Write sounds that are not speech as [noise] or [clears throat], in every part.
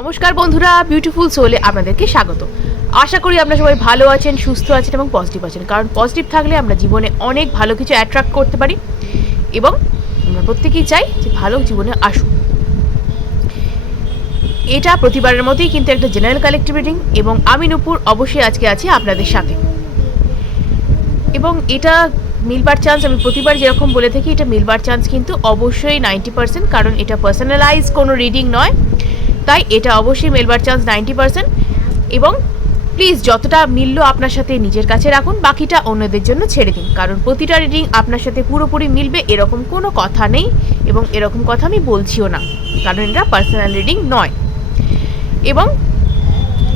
নমস্কার বন্ধুরা বিউটিফুল সোলে আপনাদেরকে স্বাগত। আশা করি আপনারা সবাই ভালো আছেন, সুস্থ আছেন এবং পজিটিভ আছেন। কারণ পজিটিভ থাকলে আমরা জীবনে অনেক ভালো কিছু অ্যাট্রাক্ট করতে পারি এবং আমরা প্রত্যেকেই চাই যে ভালো জীবনে আসুক। এটা প্রতিবারের মতোই কিন্তু একটা জেনারেল কালেক্টিভ রিডিং এবং আমি নূপুর অবশ্যই আজকে আছি আপনাদের সাথে। এবং এটা মিলবার চান্স আমি প্রতিবার যেরকম বলে থাকি, এটা মিলবার চান্স কিন্তু অবশ্যই নাইনটি পার্সেন্ট কারণ এটা পার্সোনালাইজ কোনো রিডিং নয়। তাই এটা অবশ্যই মেলবার চান্স নাইনটি পার্সেন্ট এবং প্লিজ যতটা মিলল আপনার সাথে নিজের কাছে রাখুন, বাকিটা অন্যদের জন্য ছেড়ে দিন। কারণ প্রতিটা রিডিং আপনার সাথে পুরোপুরি মিলবে, এরকম কোনো কথা নেই এবং এরকম কথা আমি বলছিও না। কারণ এটা পার্সোনাল রিডিং নয়। এবং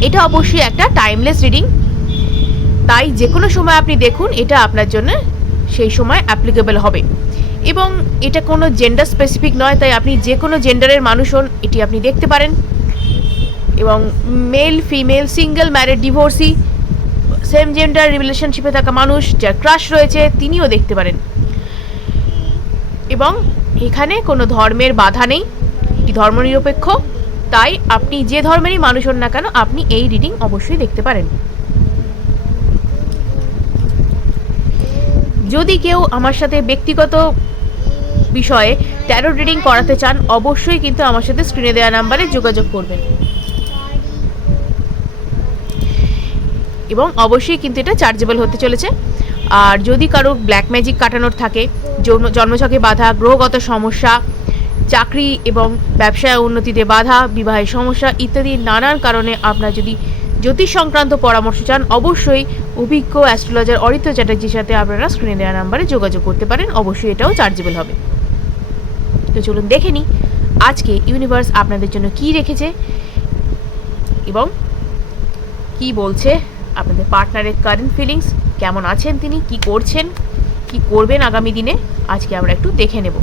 এটা অবশ্যই একটা টাইমলেস রিডিং তাই যে কোনো সময় আপনি দেখুন, এটা আপনার জন্য সেই সময় অ্যাপ্লিকেবল হবে। এবং এটা কোনো জেন্ডার স্পেসিফিক নয়, তাই আপনি যে কোনো জেন্ডারের মানুষ হন, এটি আপনি দেখতে পারেন। এবং male female single married divorcee same gender রিলেশনশিপে থাকা মানুষ যার ক্রাশ রয়েছে, তিনিও দেখতে পারেন। এবং এখানে কোনো ধর্মের বাধা নেই, এটি ধর্মনিরপেক্ষ, তাই আপনি যে ধর্মেরই মানুষ হন না কেন, আপনি এই রিডিং অবশ্যই দেখতে পারেন। যদি কেউ আমার সাথে ব্যক্তিগত বিষয়ে ট্যারো রিডিং করাতে চান, অবশ্যই কিন্তু আমার সাথে স্ক্রিনে দেওয়া নাম্বারে যোগাযোগ করবেন। এবং অবশ্যই কিন্তু এটা চার্জেবল হতে চলেছে। আর যদি কারও ব্ল্যাক ম্যাজিক কাটানোর থাকে জন্মছকে বাধা, গ্রহগত সমস্যা, চাকরি এবং ব্যবসায় উন্নতিতে বাধা, বিবাহের সমস্যা ইত্যাদি নানান কারণে আপনার যদি জ্যোতিষ সংক্রান্ত পরামর্শ চান, অবশ্যই অভিজ্ঞ অ্যাস্ট্রোলজার অরিত্র চ্যাটার্জির সাথে আপনারা স্ক্রিনে দেওয়া নাম্বারে যোগাযোগ করতে পারেন। অবশ্যই এটাও চার্জেবল হবে। তো চলুন দেখে নিই আজকে ইউনিভার্স আপনাদের জন্য কি রেখেছে এবং কি বলছে আপনাদের পার্টনারের কারেন্ট ফিলিংস কেমন আছেন তিনি, কি করছেন, কি করবেন আগামী দিনে, আজকে আমরা একটু দেখে নেব।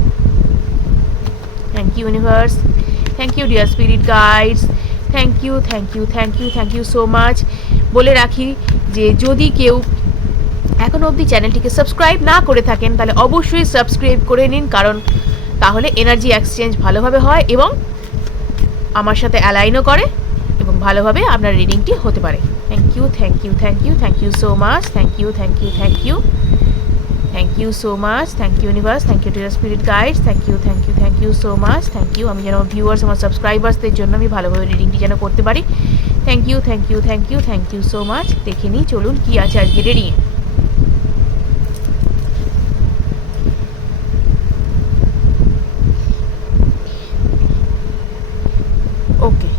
Thank you universe thank you dear spirit guides thank you thank you thank you thank you so much বলে রাখি যে যদি কেউ এখন অবধি চ্যানেলটিকে সাবস্ক্রাইব না করে থাকেন, তাহলে অবশ্যই সাবস্ক্রাইব করে নিন, কারণ তাহলে এনার্জি এক্সচেঞ্জ ভালোভাবে হয় এবং আমার সাথে অ্যালাইনও করে এবং ভালোভাবে আপনার রিডিংটি হতে পারে thank you thank you thank you thank you so much thank you thank you thank you thank you so much thank you universe thank you two year spirit guides thank you thank you thank you so much thank you আমি যেন viewers আমার সাবস্ক্রাইবার্সদের জন্য আমি ভালোভাবে রিডিংটি যেন করতে পারি thank you thank you thank you thank you so much দেখে নিই চলুন কী আছে আজকে রেডিয়ে ওকে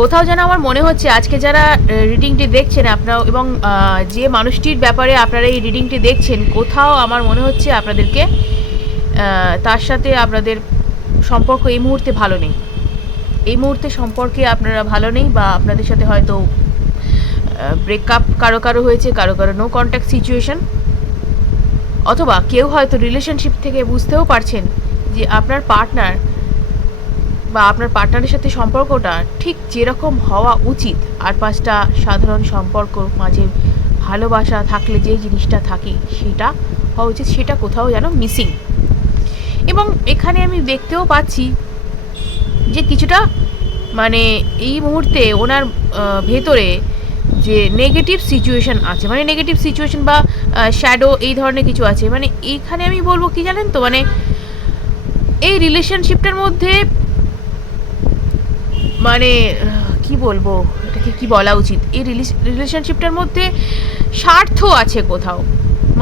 কোথাও যেন আমার মনে হচ্ছে আজকে যারা রিডিংটি দেখছেন আপনারা এবং যে মানুষটির ব্যাপারে আপনারা এই রিডিংটি দেখছেন, কোথাও আমার মনে হচ্ছে আপনাদেরকে তার সাথে আপনাদের সম্পর্ক এই মুহূর্তে ভালো নেই। এই মুহূর্তে সম্পর্কে আপনারা ভালো নেই বা আপনাদের সাথে হয়তো ব্রেকআপ কারও কারও হয়েছে, কারও কারও নো কন্ট্যাক্ট সিচুয়েশন অথবা কেউ হয়তো রিলেশনশিপ থেকে বুঝতেও পারছেন যে আপনার পার্টনার বা আপনার পার্টনারের সাথে সম্পর্কটা ঠিক যেরকম হওয়া উচিত। আর পাঁচটা সাধারণ সম্পর্ক মাঝে ভালোবাসা থাকলে যে জিনিসটা থাকে সেটা হওয়া উচিত, সেটা কোথাও যেন মিসিং এবং এখানে আমি দেখতেও পাচ্ছি যে কিছুটা মানে এই মুহূর্তে ওনার ভেতরে যে নেগেটিভ সিচুয়েশন আছে মানে নেগেটিভ সিচুয়েশান বা শ্যাডো এই ধরনের কিছু আছে। মানে এইখানে আমি বলব কি জানেন তো মানে এই রিলেশনশিপটার মধ্যে মানে কি বলব? এটাকে কি বলা উচিত? এই রিলেশনশিপটার মধ্যে স্বার্থ আছে কোথাও।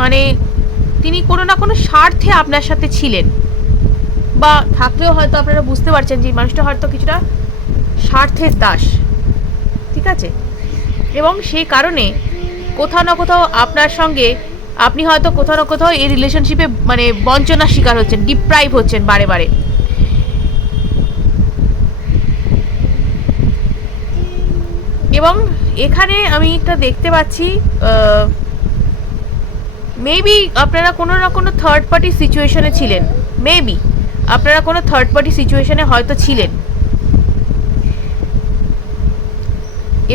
মানে তিনি কোনো না কোনো স্বার্থে আপনার সাথে ছিলেন। বা থাকলেও হয়তো আপনারা বুঝতে পারছেন যে মানুষটা হয়তো কিছুটা স্বার্থের দাস। ঠিক আছে? এবং সেই কারণে কোথাও না কোথাও আপনার সঙ্গে আপনি হয়তো কোথাও না কোথাও এই রিলেশনশিপে মানে বঞ্চনার শিকার হচ্ছেন ডিপ্রাইভ হচ্ছেন বারে বারে। এবং এখানে আমি একটা দেখতে পাচ্ছি মেবি আপনারা কোনো না কোনো থার্ড পার্টি সিচুয়েশনে ছিলেন। মেবি আপনারা কোনো থার্ড পার্টি সিচুয়েশনে হয়তো ছিলেন।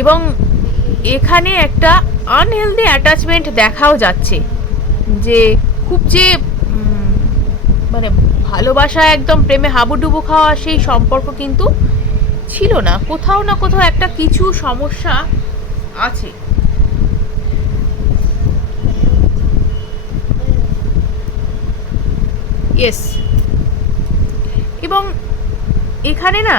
এবং এখানে একটা আনহেলদি অ্যাটাচমেন্ট দেখাও যাচ্ছে, যে খুব যে মানে ভালোবাসা একদম প্রেমে হাবুডুবু খাওয়া সেই সম্পর্ক কিন্তু ছিল না, কোথাও না কোথাও একটা কিছু সমস্যা আছে। ইয়েস এবং এখানে না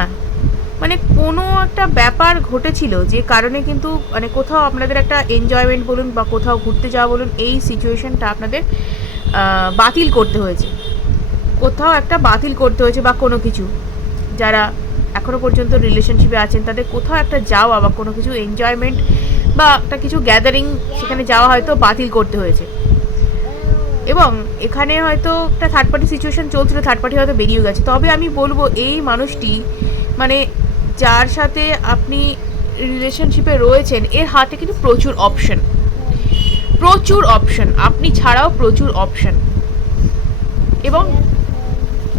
মানে কোনো একটা ব্যাপার ঘটেছিল যে কারণে কিন্তু মানে কোথাও আপনাদের একটা এনজয়মেন্ট বলুন বা কোথাও ঘুরতে যাওয়া বলুন, এই সিচুয়েশনটা আপনাদের বাতিল করতে হয়েছে। কোথাও একটা বাতিল করতে হয়েছে বা কোনো কিছু। যারা এখনও পর্যন্ত রিলেশনশিপে আছেন, তাদের কোথাও একটা যাওয়া বা কোনো কিছু এনজয়মেন্ট বা একটা কিছু গ্যাদারিং সেখানে যাওয়া হয়তো বাতিল করতে হয়েছে। এবং এখানে হয়তো একটা থার্ড পার্টি সিচুয়েশন চলছিল থার্ড পার্টি হয়তো বেরিয়ে গেছে। তবে আমি বলব, এই মানুষটি মানে যার সাথে আপনি রিলেশনশিপে রয়েছেন, এর হাতে কিন্তু প্রচুর অপশন প্রচুর অপশন আপনি ছাড়াও প্রচুর অপশন এবং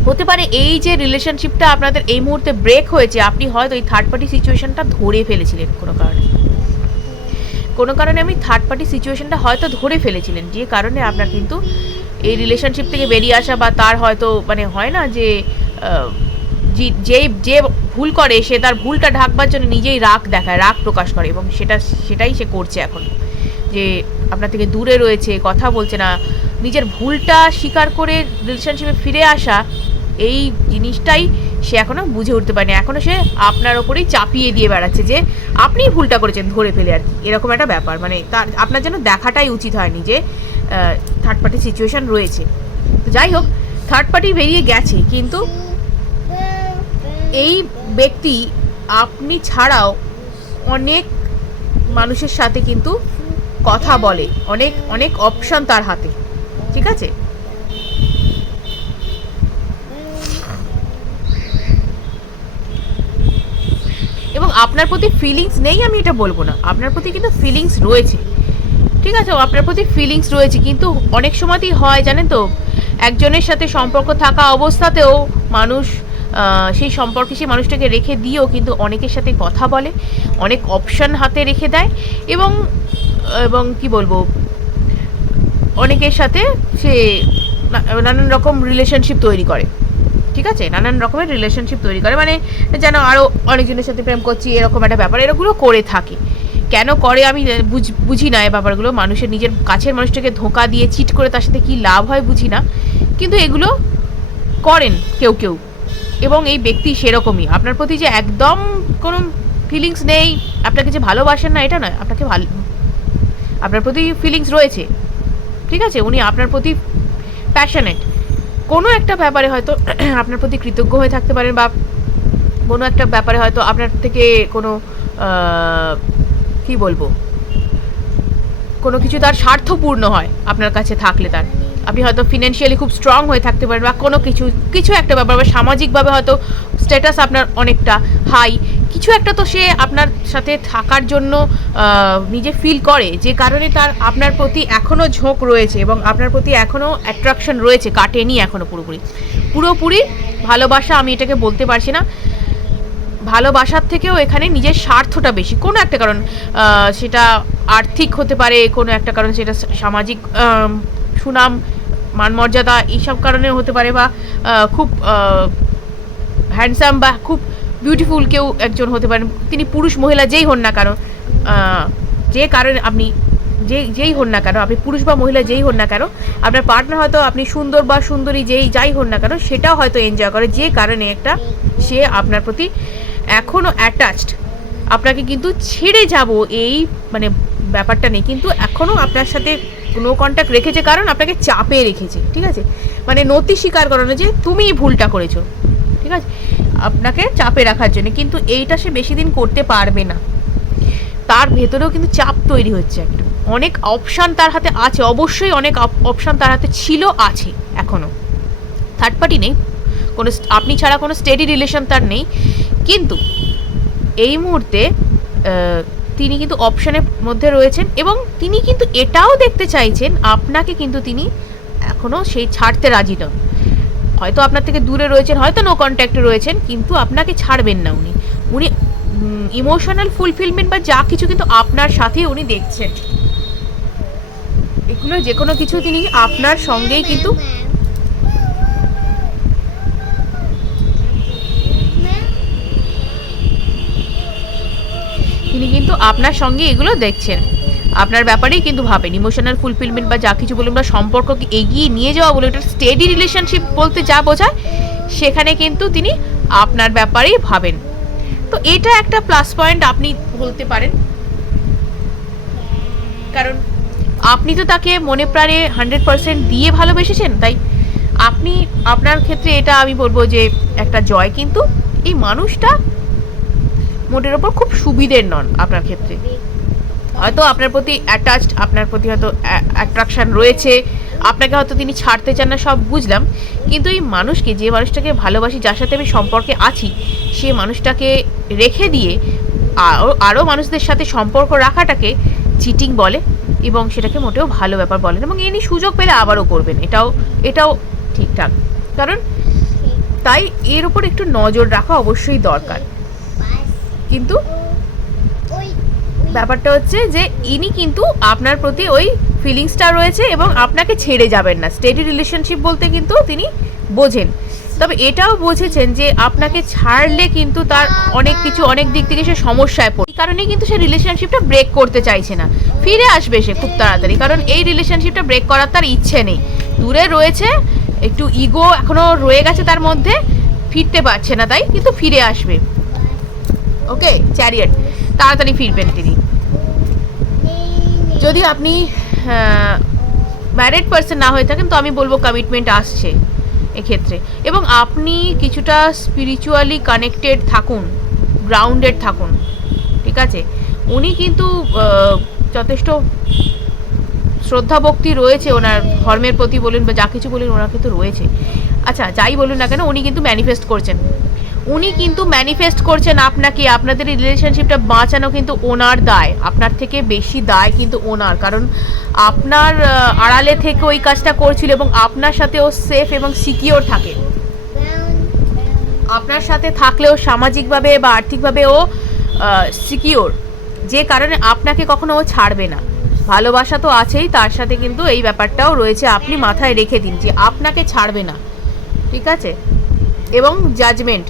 হতে পারে এই যে রিলেশনশিপটা আপনাদের এই মুহূর্তে ব্রেক হয়েছে, আপনি হয়তো এই থার্ড পার্টি সিচুয়েশনটা ধরে ফেলেছিলেন কোনো কারণে। কোনো কারণে আমি থার্ড পার্টি সিচুয়েশনটা হয়তো ধরে ফেলেছিলেন, যে কারণে আপনার কিন্তু এই রিলেশনশিপ থেকে বেরিয়ে আসা বা তার হয়তো মানে হয় না যে যে- যে ভুল করে, সে তার ভুলটা ঢাকবার জন্য নিজেই রাগ দেখায়, রাগ প্রকাশ করে এবং সেটা, সেটাই সে করছে এখন। যে আপনার থেকে দূরে রয়েছে, কথা বলছে না। নিজের ভুলটা স্বীকার করে রিলেশনশিপে ফিরে আসা এই জিনিসটাই সে এখনও বুঝে উঠতে পারেনি। এখনও সে আপনার ওপরেই চাপিয়ে দিয়ে বেড়াচ্ছে যে আপনিই ভুলটা করেছেন ধরে ফেলে আর কি। এরকম একটা ব্যাপার। মানে তার আপনার যেন দেখাটাই উচিত হয়নি যে থার্ড পার্টি সিচুয়েশান রয়েছে। তো যাই হোক থার্ড পার্টি বেরিয়ে গেছে, কিন্তু এই ব্যক্তি আপনি ছাড়াও অনেক মানুষের সাথে কিন্তু কথা বলে। অনেক অনেক অপশন তার হাতে। ঠিক আছে এবং আপনার প্রতি ফিলিংস নেই, আমি এটা বলব না। আপনার প্রতি কিন্তু ফিলিংস রয়েছে। ঠিক আছে আপনার প্রতি ফিলিংস রয়েছে, কিন্তু অনেক সময়তেই হয়, জানেন তো, একজনের সাথে সম্পর্ক থাকা অবস্থাতেও মানুষ সেই সম্পর্কে সেই মানুষটাকে রেখে দিয়েও কিন্তু অনেকের সাথে কথা বলে, অনেক অপশন হাতে রেখে দেয় এবং এবং কি বলব, অনেকের সাথে সে নানান রকম রিলেশনশিপ তৈরি করে। ঠিক আছে? নানান রকমের রিলেশনশিপ তৈরি করে। মানে যেন আরও অনেকজনের সাথে প্রেম করছি, এরকম একটা ব্যাপার। এরগুলো করে থাকে। কেন করে আমি বুঝ- না এই ব্যাপারগুলো। মানুষের নিজের কাছের মানুষটাকে ধোঁকা দিয়ে চিট করে তার সাথে কী লাভ হয় বুঝি না। কিন্তু এগুলো করেন কেউ কেউ। এবং এই ব্যক্তি সেরকমই। আপনার প্রতি যে একদম কোনো ফিলিংস নেই, আপনাকে যে ভালোবাসেন না, এটা নয়। আপনাকে ভালো, আপনার প্রতি ফিলিংস রয়েছে। ঠিক আছে? উনি আপনার প্রতি প্যাশনেট কোনো একটা ব্যাপারে হয়তো [clears throat] আপনার প্রতি কৃতজ্ঞ হয়ে থাকতে পারেন বা কোনো একটা ব্যাপারে হয়তো আপনার থেকে কোনো কি বলব? কোনো কিছু তার স্বার্থপূর্ণ হয় আপনার কাছে থাকলে তার। আপনি হয়তো ফিনান্সিয়ালি খুব স্ট্রং হয়ে থাকতে পারেন বা কোনো কিছু কিছু একটা ব্যাপার বা সামাজিকভাবে হয়তো স্ট্যাটাস আপনার অনেকটা হাই কিছু একটা তো সে আপনার সাথে থাকার জন্য নিজে ফিল করে। যে কারণে তার আপনার প্রতি এখনও ঝোঁক রয়েছে এবং আপনার প্রতি এখনও অ্যাট্রাকশন রয়েছে, কাটেনি এখনও পুরোপুরি। পুরোপুরি ভালোবাসা, আমি এটাকে বলতে পারছি না। ভালোবাসার থেকেও এখানে নিজের স্বার্থটা বেশি। কোনো একটা কারণ সেটা আর্থিক হতে পারে, কোনো একটা কারণ সেটা সামাজিক সুনাম মান মর্যাদা এইসব কারণে হতে পারে বা খুব হ্যান্ডসাম বা খুব বিউটিফুল কেউ একজন হতে পারেন, তিনি পুরুষ মহিলা যেই হন না কেন যে কারণে আপনি যে, যেই হন না কেন, আপনি পুরুষ বা মহিলা যেই হন না কেন, আপনার পার্টনার হয়তো আপনি সুন্দর বা সুন্দরী যেই, যাই হন না কেন, সেটাও হয়তো এনজয় করে, যে কারণে একটা সে আপনার প্রতি এখনও অ্যাটাচড আপনাকে কিন্তু ছেড়ে যাব এই মানে ব্যাপারটা নেই, কিন্তু এখনও আপনার সাথে নো কন্ট্যাক্ট রেখেছে, কারণ আপনাকে চাপে রেখেছে, ঠিক আছে? মানে নতি স্বীকার করানো যে, তুমিই ভুলটা করেছ, ঠিক আছে? আপনাকে চাপে রাখার জন্য, কিন্তু এইটা সে বেশি দিন করতে পারবে না। তার ভেতরেও কিন্তু চাপ তৈরি হচ্ছে একটা। অনেক অপশান তার হাতে আছে, অবশ্যই অনেক অপশান তার হাতে ছিল, আছে এখনও থার্ড পার্টি নেই। কোনো আপনি ছাড়া কোনো স্টেডি রিলেশন তার নেই। কিন্তু এই মুহূর্তে তিনি কিন্তু অপশানের মধ্যে রয়েছেন এবং তিনি কিন্তু এটাও দেখতে চাইছেন, আপনাকে কিন্তু তিনি এখনও সেই ছাড়তে রাজি নন। হয়তো আপনার থেকে দূরে রয়েছেন, হয়তো নো কন্ট্যাক্টে রয়েছেন, কিন্তু আপনাকে ছাড়বেন না উনি। উনি ইমোশনাল ফুলফিলমেন্ট বা যা কিছু কিন্তু আপনার সাথেই উনি দেখছেন। এগুলো যে কোনো কিছু তিনি আপনার সঙ্গেই কিন্তু তিনি কিন্তু আপনার সঙ্গে এগুলো দেখছেন। আপনার ব্যাপারেই কিন্তু ভাবেন ইমোশনাল ফুলফিলমেন্ট বা যা কিছু বলুন বা সম্পর্ককে এগিয়ে নিয়ে যাওয়া বলুন এটা স্টেডি রিলেশনশিপ বলতে যা বোঝায়, সেখানে কিন্তু তিনি আপনার ব্যাপারেই ভাবেন। তো এটা একটা প্লাস পয়েন্ট আপনি বলতে পারেন। কারণ আপনি তো তাকে মনে প্রাণে হান্ড্রেড পার্সেন্ট দিয়ে ভালোবেসেছেন, তাই আপনি, আপনার ক্ষেত্রে এটা আমি বলব যে একটা জয় কিন্তু এই মানুষটা মোটের ওপর খুব সুবিধের নন আপনার ক্ষেত্রে। হয়তো আপনার প্রতি অ্যাটাচড আপনার প্রতি হয়তো অ্যাট্রাকশন রয়েছে। আপনাকে হয়তো তিনি ছাড়তে চান না সব বুঝলাম। কিন্তু এই মানুষকে যে মানুষটাকে ভালোবাসি যার সাথে আমি সম্পর্কে আছি সে মানুষটাকে রেখে দিয়ে আরও মানুষদের সাথে সম্পর্ক রাখাটাকে চিটিং বলে এবং সেটাকে মোটেও ভালো ব্যাপার বলেন এবং এনি সুযোগ পেলে আবারও করবেন। এটাও এটাও ঠিকঠাক। কারণ তাই এর উপর একটু নজর রাখা অবশ্যই দরকার। কিন্তু ব্যাপারটা হচ্ছে যে ইনি কিন্তু আপনার প্রতি ওই ফিলিংসটা রয়েছে এবং আপনাকে ছেড়ে যাবেন না। স্টেডি রিলেশনশিপ বলতে কিন্তু তিনি বোঝেন। তবে এটাও বুঝেছেন যে আপনাকে ছাড়লে কিন্তু তার অনেক কিছু, অনেক দিক থেকে সে সমস্যায় পড়ে। এই কারণেই কিন্তু সে রিলেশনশিপটা ব্রেক করতে চাইছে না। ফিরে আসবে সে খুব তাড়াতাড়ি, কারণ এই রিলেশনশিপটা ব্রেক করার তার ইচ্ছে নেই। দূরে রয়েছে, একটু ইগো এখনও রয়ে গেছে তার মধ্যে, ফিরতে পারছে না তাই, কিন্তু ফিরে আসবে। ওকে চ্যারিয়ট তাড়াতাড়ি ফিরবেন তিনি। যদি আপনি ম্যারিড পার্সন না হয়ে থাকেন, তো আমি বলব কমিটমেন্ট আসছে এক্ষেত্রে। এবং আপনি কিছুটা স্পিরিচুয়ালি কানেক্টেড থাকুন গ্রাউন্ডেড থাকুন, ঠিক আছে? উনি কিন্তু যথেষ্ট শ্রদ্ধা ভক্তি রয়েছে ওনার ধর্মের প্রতি বলুন বা যা কিছু বলুন, ওনার কিন্তু রয়েছে। আচ্ছা যাই বলুন না কেন, উনি কিন্তু ম্যানিফেস্ট করছেন। উনি কিন্তু ম্যানিফেস্ট করছেন আপনাকে আপনাদের রিলেশনশিপটা বাঁচানো কিন্তু ওনার দায়। আপনার থেকে বেশি দায় কিন্তু ওনার। কারণ আপনার আড়ালে থেকে ওই কাজটা করছিল এবং আপনার সাথে ও সেফ এবং সিকিওর থাকে। আপনার সাথে থাকলেও সামাজিকভাবে বা আর্থিকভাবে ও সিকিওর যে কারণে আপনাকে কখনো ও ছাড়বে না। ভালোবাসা তো আছেই, তার সাথে কিন্তু এই ব্যাপারটাও রয়েছে। আপনি মাথায় রেখে দিন যে আপনাকে ছাড়বে না। ঠিক আছে? এবং জাজমেন্ট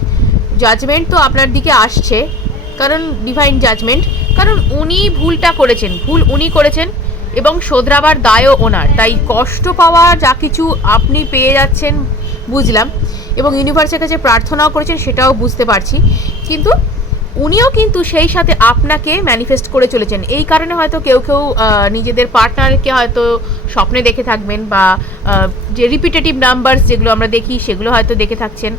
জাজমেন্ট তো আপনার দিকে আসছে, কারণ ডিভাইন জাজমেন্ট কারণ উনি ভুলটা করেছেন, ভুল উনি করেছেন, এবং শোধরাবার দায়ও ওনার। তাই কষ্ট পাওয়া যা কিছু আপনি পেয়ে যাচ্ছেন, বুঝলাম, এবং ইউনিভার্সের কাছে প্রার্থনাও করেছেন, সেটাও বুঝতে পারছি। কিন্তু উনিও কিন্তু সেই সাথে আপনাকে ম্যানিফেস্ট করে চলেছেন। এই কারণে হয়তো কেউ কেউ নিজেদের পার্টনারকে হয়তো স্বপ্নে দেখে থাকবেন বা যে রিপিটেটিভ নাম্বারস যেগুলো আমরা দেখি, সেগুলো হয়তো দেখে থাকছেন।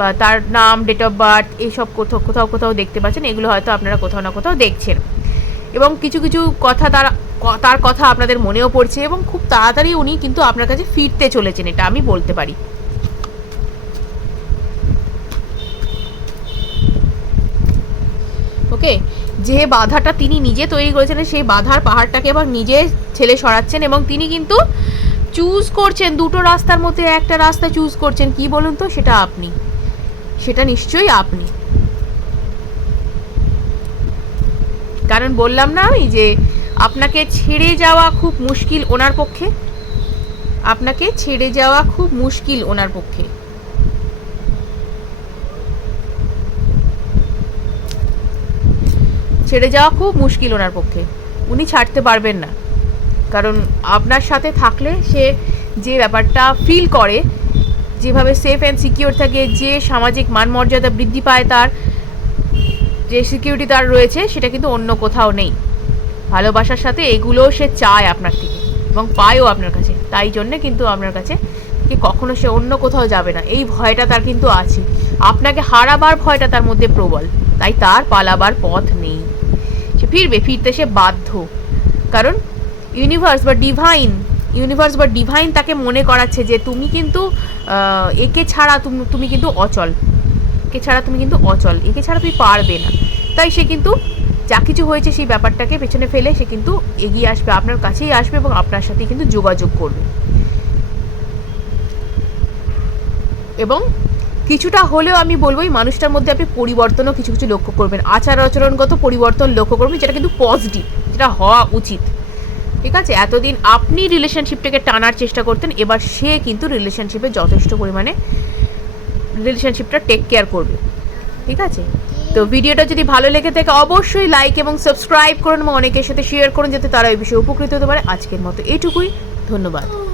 বা তার নাম ডেট অফ বার্থ এইসব কোথাও কোথাও কোথাও দেখতে পাচ্ছেন। এগুলো হয়তো আপনারা কোথাও না কোথাও দেখছেন। এবং কিছু কিছু কথা তার তার কথা আপনাদের মনেও পড়ছে এবং খুব তাড়াতাড়ি উনি কিন্তু আপনার কাছে ফিরতে চলেছেন, এটা আমি বলতে পারি। ওকে? যে বাধাটা তিনি নিজে তৈরি করেছিলেন, সেই বাধার পাহাড়টাকে এবার নিজে ছেলে সরাচ্ছেন এবং তিনি কিন্তু চুজ করছেন। দুটো রাস্তার মধ্যে একটা রাস্তা চুজ করছেন। কি বলুন তো? সেটা আপনি। সেটা নিশ্চয়ই আপনি। কারণ বললাম না আমি যে আপনাকে ছেড়ে যাওয়া খুব মুশকিল ওনার পক্ষে। আপনাকে ছেড়ে যাওয়া খুব মুশকিল ওনার পক্ষে। ছেড়ে যাওয়া খুব মুশকিল ওনার পক্ষে। উনি ছাড়তে পারবেন না। কারণ আপনার সাথে থাকলে সে যে ব্যাপারটা ফিল করে যেভাবে সেফ অ্যান্ড সিকিওর থাকে, যে সামাজিক মান মর্যাদা বৃদ্ধি পায় তার, যে সিকিউরিটি তার রয়েছে, সেটা কিন্তু অন্য কোথাও নেই। ভালোবাসার সাথে এগুলোও সে চায় আপনার থেকে এবং পায়ও আপনার কাছে। তাই জন্যে কিন্তু আপনার কাছে যে কখনো সে অন্য কোথাও যাবে না। এই ভয়টা তার কিন্তু আছে। আপনাকে হারাবার ভয়টা তার মধ্যে প্রবল। তাই তার পালাবার পথ নেই। সে ফিরবে, ফিরতে সে বাধ্য। কারণ ইউনিভার্স বা ডিভাইন ইউনিভার্স বা ডিভাইন তাকে মনে করাচ্ছে যে তুমি কিন্তু একে ছাড়া তুমি তুমি কিন্তু অচল। একে ছাড়া তুমি কিন্তু অচল। একে ছাড়া তুমি পারবে না। তাই সে কিন্তু যা কিছু হয়েছে সেই ব্যাপারটাকে পেছনে ফেলে সে কিন্তু এগিয়ে আসবে, আপনার কাছেই আসবে এবং আপনার সাথে কিন্তু যোগাযোগ করবে। এবং কিছুটা হলেও আমি বলব, এই মানুষটার মধ্যে আপনি পরিবর্তনও কিছু কিছু লক্ষ্য করবেন। আচার আচরণগত পরিবর্তন লক্ষ্য করবেন, যেটা কিন্তু পজিটিভ যেটা হওয়া উচিত। ঠিক আছে? এতদিন আপনি রিলেশনশিপটাকে টানার চেষ্টা করতেন, এবার সে কিন্তু রিলেশনশিপে যথেষ্ট পরিমাণে রিলেশনশিপটা টেক কেয়ার করবে। ঠিক আছে? তো ভিডিওটা যদি ভালো লেগে থাকে, অবশ্যই লাইক এবং সাবস্ক্রাইব করুন এবং অনেকের সাথে শেয়ার করুন, যাতে তারা এই বিষয়ে উপকৃত হতে পারে। আজকের মতো এটুকুই। ধন্যবাদ।